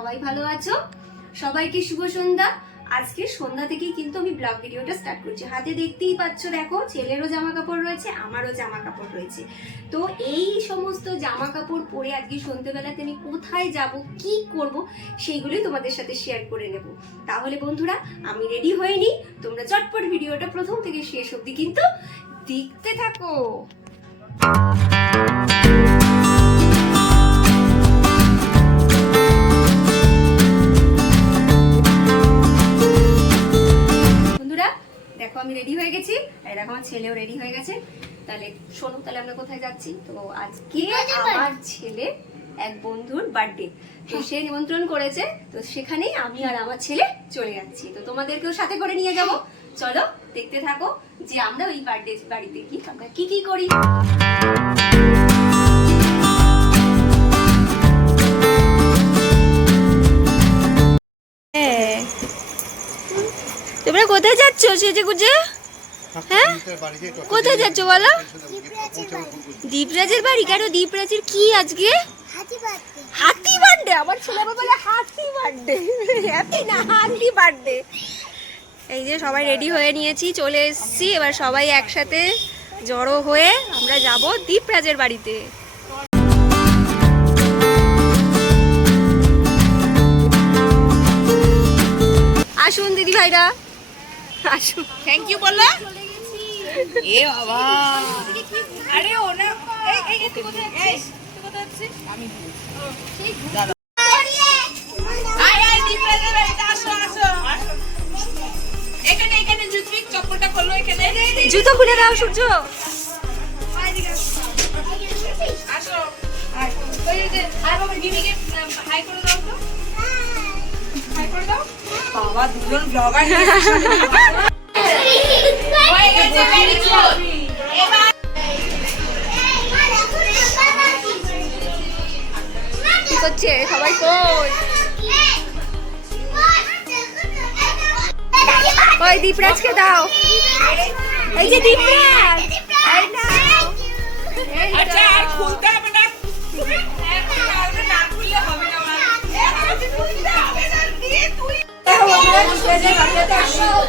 সবাই ভালো আছো। সবাইকে শুভ সন্ধ্যা। আজকে সন্ধ্যা থেকেই কিন্তু আমি ব্লগ ভিডিওটা স্টার্ট করছি। হাতে দেখতেই পাচ্ছ, দেখো ছেলেরও জামা কাপড় রয়েছে, আমারও জামা কাপড় রয়েছে। তো এই সমস্ত জামা কাপড় পরে আজকে সন্ধ্যেবেলাতে আমি কোথায় যাব, কি করব, সেইগুলোই তোমাদের সাথে শেয়ার করে নেব। তাহলে বন্ধুরা আমি রেডি হয়ে নিই, তোমরা চটপট ভিডিওটা প্রথম থেকে শেষ অবধি কিন্তু দেখতে থাকো। দেখো আমি রেডি হয়ে গেছি, আর দেখো আমার ছেলেও রেডি হয়ে গেছে। তাহলে শোনো, তাহলে আমরা কোথায় যাচ্ছি। তো আজকে আমার ছেলে এক বন্ধুর বার্থডে, তো সে নিমন্ত্রণ করেছে, তো সেখানেই আমি আর আমার ছেলে চলে যাচ্ছি। তো তোমাদেরকেও সাথে করে নিয়ে যাব। চলো দেখতে থাকো যে আমরা ওই বার্থডে বাড়িতে কি আমরা কি করি। তোমরা কোথায় যাচ্ছ সেজে গুজে? হ্যাঁ, কোথায় যাচ্ছ বলো? দীপরাজের বাড়ি। কেন দীপরাজের কি আজকে? হাতি বার্থডে। আমার ছেলে বলে হাতি বার্থডে, হ্যাপি না হাতি বার্থডে। এই যে সবাই রেডি হয়ে নিয়েছি, চলে এসেছি। এবার সবাই একসাথে জড়ো হয়ে আমরা যাব দীপরাজের বাড়িতে। আসুন দিদি ভাইরা, আসুন। থ্যাংক ইউ বললা। এ বাবা, আরে ওনা এই তুই কোথায় যাচ্ছিস? তুই কোথায় যাচ্ছিস? আমি দাদা আয় আয় দীপরাজের বাড়িতে আসো আসো। এখানে এখানে জুতো চপ্পলটা খুলো, এখানে জুতো খুলে দাও সূর্য। আসো আয়। ওই যে আর বাবা দিদিকে হাই করে দাও তো। হাই করে দাও। বাবা দুজন ব্লগার হয়ে গেছে, ভেরি গুড। এবার কি করছে সবাই? কই ওই দীপরাজকে দাও। এই যে দীপরাজ, এই নাও। আচ্ছা আর খুলতে হবে না, এখন না খুললে হবে না। এখন খুলতে হবে না, দিয়ে তুই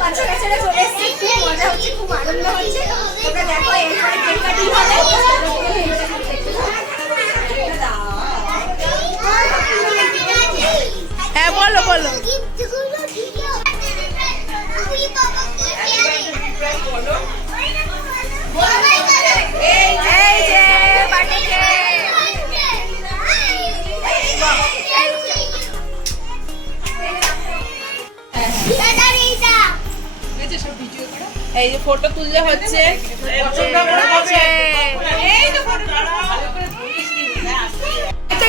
বাচ্চারা চলে এসেছি। খুব মজা হচ্ছে, খুব আনন্দ হচ্ছে। তোমরা দেখো এরপরে কেক কাটিং হবে। হ্যাঁ বলো বলো। এই যে বার্থডে কেক। এই যে ফটো তুললে হচ্ছে,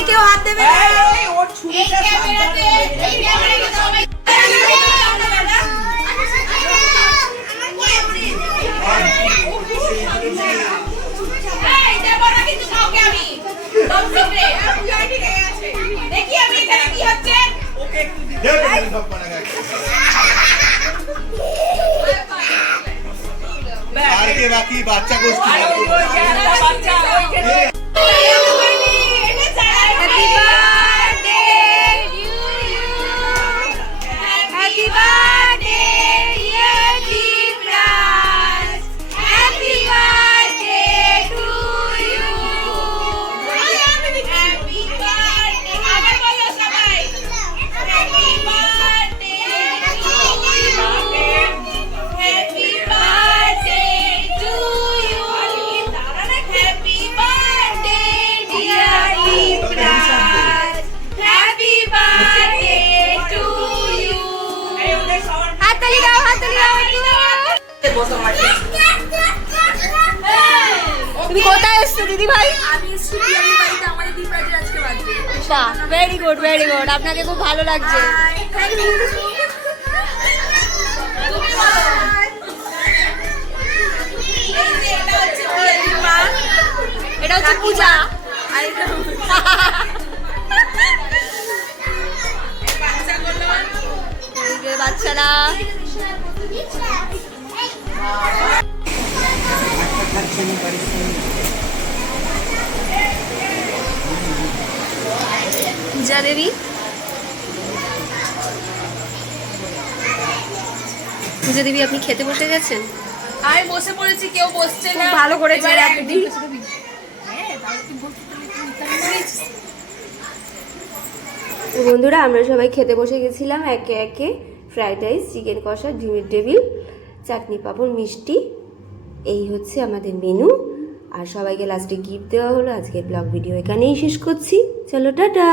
কেউ হাত দেবে না। দেখি আমি এখানে কি হচ্ছে। বাকি বাচ্চা গোষ্ঠী তুমি কোথায় এসছো দিদি ভাই? আমি এসেছি বিয়ারের বাড়িতে, আমাদের দীপরাজের আজকে বার্থডে। বাহ, ভেরি গুড ভেরি গুড। আপনাকে খুব ভালো লাগছে। এটা হচ্ছে পূজা, আর এটা বাচ্চারা। পূজা দেবী পূজা দেবী আপনি খেতে বসে গেছেন? আমি বসে পড়েছি, কেউ বসছে খুব না। ভালো করেছে এবার একদিন। তো বন্ধুরা আমরা সবাই খেতে বসে গেছিলাম একে একে। ফ্রাইড রাইস, চিকেন কষা, ডিমের টেবিল, চাটনি, পাঁপড়, মিষ্টি, এই হচ্ছে আমাদের মেনু। আর সবাইকে লাস্টে গিফট দেওয়া হলো। আজকে ব্লগ ভিডিও এখানেই শেষ করছি। চলো টাটা।